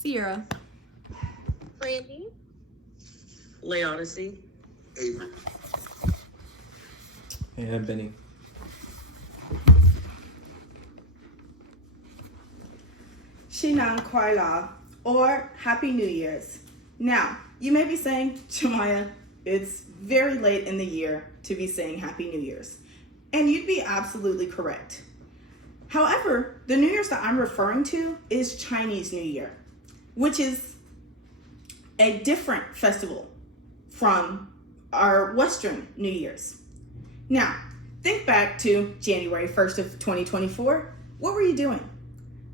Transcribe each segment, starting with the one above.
Sierra. Brandy. Leonacy. Avery. Hey, I'm Benny. Shinan Kwai La, or Happy New Year's. Now, you may be saying, Jemiah, it's very late in the year to be saying Happy New Year's. And you'd be absolutely correct. However, the New Year's that I'm referring to is Chinese New Year, which is a different festival from our Western New Year's. Now, think back to January 1st of 2024. What were you doing?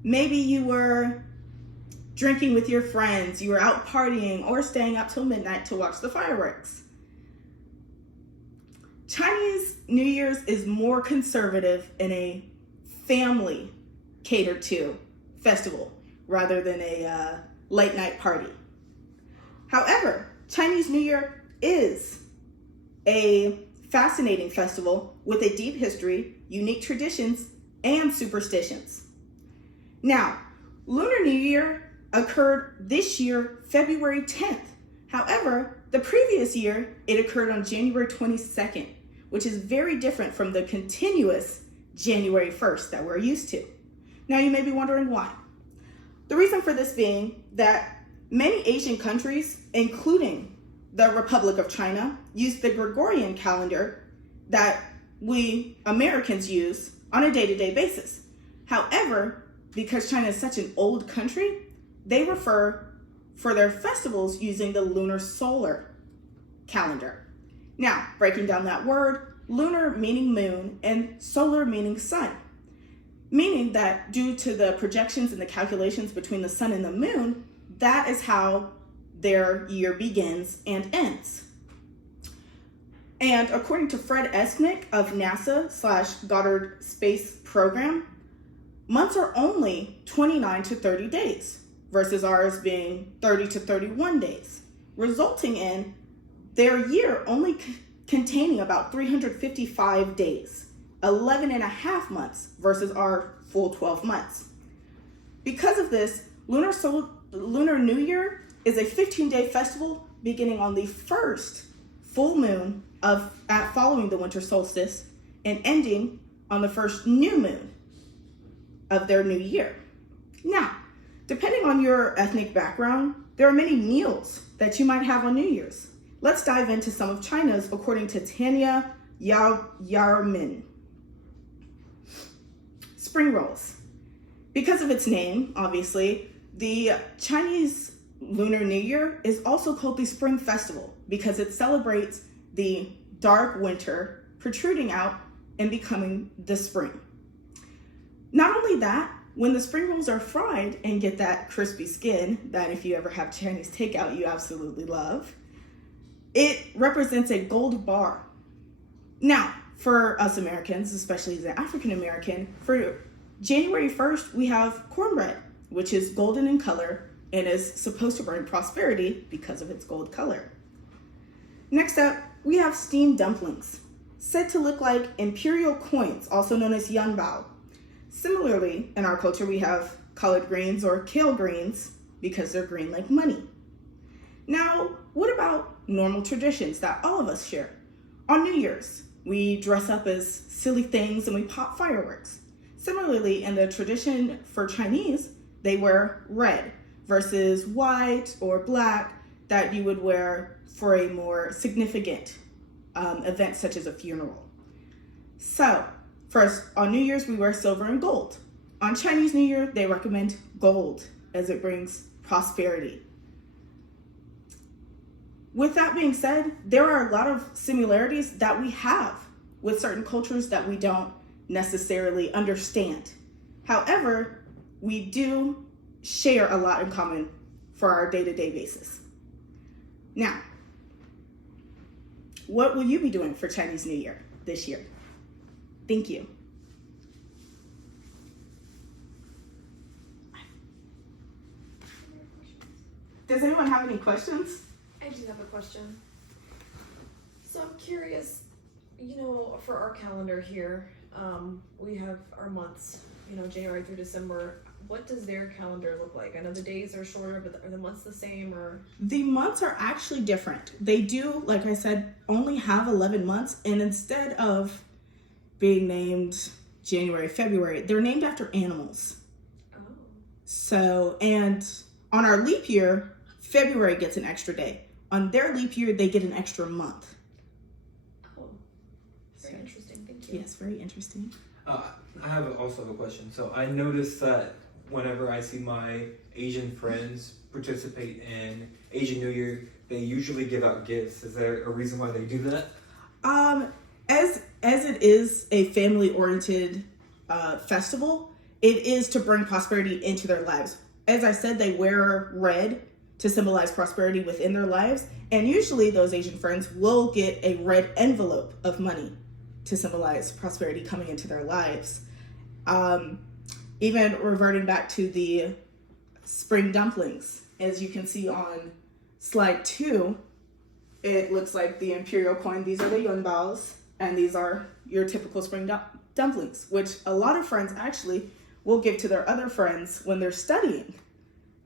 Maybe you were drinking with your friends, you were out partying, or staying up till midnight to watch the fireworks. Chinese New Year's is more conservative and a family catered to festival rather than a late night party. However, Chinese New Year is a fascinating festival with a deep history, unique traditions, and superstitions. Now, Lunar New Year occurred this year, February 10th. However, the previous year, it occurred on January 22nd, which is very different from the continuous January 1st that we're used to. Now, you may be wondering why. The reason for this being that many Asian countries, including the Republic of China, use the Gregorian calendar that we Americans use on a day-to-day basis. However, because China is such an old country, they refer for their festivals using the lunar solar calendar. Now, breaking down that word, lunar meaning moon and solar meaning sun, meaning that due to the projections and the calculations between the sun and the moon, that is how their year begins and ends. And according to Fred Esnick of NASA/Goddard Space Program, months are only 29 to 30 days versus ours being 30 to 31 days, resulting in their year only containing about 355 days, 11 and a half months versus our full 12 months. Because of this, Lunar New Year is a 15-day festival beginning on the first full moon following the winter solstice and ending on the first new moon of their new year. Now, depending on your ethnic background, there are many meals that you might have on New Year's. Let's dive into some of China's according to Tanya Yarmin. Spring rolls. Because of its name, obviously, the Chinese Lunar New Year is also called the Spring Festival because it celebrates the dark winter protruding out and becoming the spring. Not only that, when the spring rolls are fried and get that crispy skin that if you ever have Chinese takeout, you absolutely love, it represents a gold bar. Now, for us Americans, especially the African American, for January 1st, we have cornbread, which is golden in color and is supposed to bring prosperity because of its gold color. Next up, we have steamed dumplings, said to look like imperial coins, also known as yanbao. Similarly, in our culture, we have collard greens or kale greens because they're green like money. Now, what about normal traditions that all of us share? On New Year's, we dress up as silly things and we pop fireworks. Similarly, in the tradition for Chinese, they wear red versus white or black that you would wear for a more significant event such as a funeral. So, first, on New Year's, we wear silver and gold. On Chinese New Year, they recommend gold as it brings prosperity. With that being said, there are a lot of similarities that we have with certain cultures that we don't necessarily understand. However, we do share a lot in common for our day-to-day basis. Now, what will you be doing for Chinese New Year this year? Thank you. Does anyone have any questions? I do have a question. So I'm curious, for our calendar here, we have our months, January through December. what does their calendar look like? I know the days are shorter, but are the months the same or? The months are actually different. They do, like I said, only have 11 months, and instead of being named January, February, they're named after animals. Oh. So, and on our leap year, February gets an extra day. On their leap year, they get an extra month. Oh. Very interesting. Thank you. Yes, very interesting. I have also a question. So I noticed that whenever I see my Asian friends participate in Asian New Year, they usually give out gifts. Is there a reason why they do that? As it is a family-oriented festival, it is to bring prosperity into their lives. As I said, they wear red to symbolize prosperity within their lives, and usually those Asian friends will get a red envelope of money to symbolize prosperity coming into their lives. Even reverting back to the spring dumplings, as you can see on slide 2, it looks like the imperial coin. These are the yunbaos, and these are your typical spring dumplings, which a lot of friends actually will give to their other friends when they're studying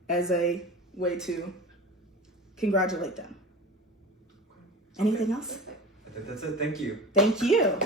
as a way to congratulate them. Anything else? Perfect. I think that's it. Thank you. Thank you.